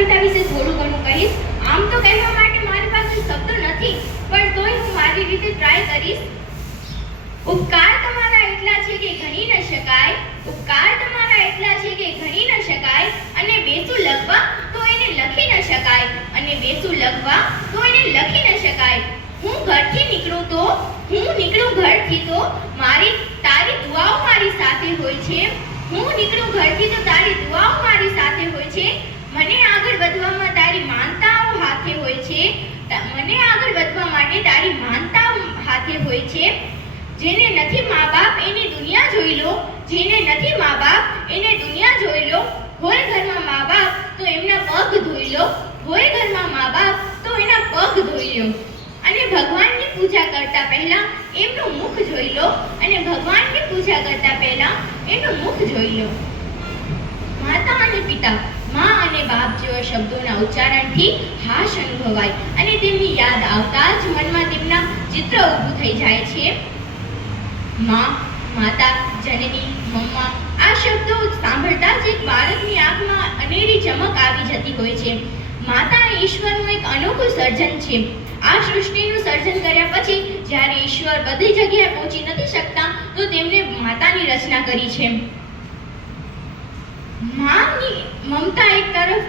પિતા વિશે થોડું ઘણું કહીશ. આમ તો કહેવા માટે મારી પાસે શબ્દો નથી, પણ તોય હું મારી રીતે ટ્રાય કરીશ. ઉપકાર તમારા એટલા છે કે ગણી ન શકાય, ઉપકાર તમારા એટલા છે કે ગણી ન શકાય, અને બેસું લખવા તો એને લખી ન શકાય, અને બેસું લખવા તો એને લખી ન શકાય. હું નીકળું ઘરથી તો તારી દુઆઓ મારી સાથે હોય છે. હું નીકળું ઘરથી તો તારી દુઆઓ મારી સાથે હોય છે. મને આગળ વધવામાં તારી માનતાઓ હાથે હોય છે. મને આગળ વધવા માટે તારી માનતાઓ હાથે હોય છે. જેને નથી મા બાપ એને દુનિયા જોઈ લો, જેને નથી મા બાપ એને દુનિયા જોઈ લો. હોય ઘરમાં મા બાપ તો એમના પગ ધોઈ લો, હોય ઘરમાં મા બાપ તો એના પગ ધોઈ લો. અને ભગવાનની પૂજા કરતા પહેલા એમનું મુખ જોઈ લો, અને ભગવાનની પૂજા કરતા પહેલા એમનું મુખ જોઈ લો. માતા અને પિતા, મા અને બાપ જેવા શબ્દોના ઉચ્ચારણથી હાશ અનુભવાય, અને તેમની યાદ આવતા જ મનમાં તેમના ચિત્ર ઊભું થઈ જાય છે. માં, માતા, જનની, મમ્મા આ શબ્દો સાંભળતા જ એક બાળકની આંખમાં અનેરી ચમક આવી જતી હોય છે. માતા એ ઈશ્વરનું એક અનોખું સર્જન છે. આ સૃષ્ટિનું સર્જન કર્યા પછી જ્યારે ઈશ્વર બધી જગ્યાએ પહોંચી નથી શકતા તો તેમણે માતાની રચના કરી છે. માની મમતા એક તરફ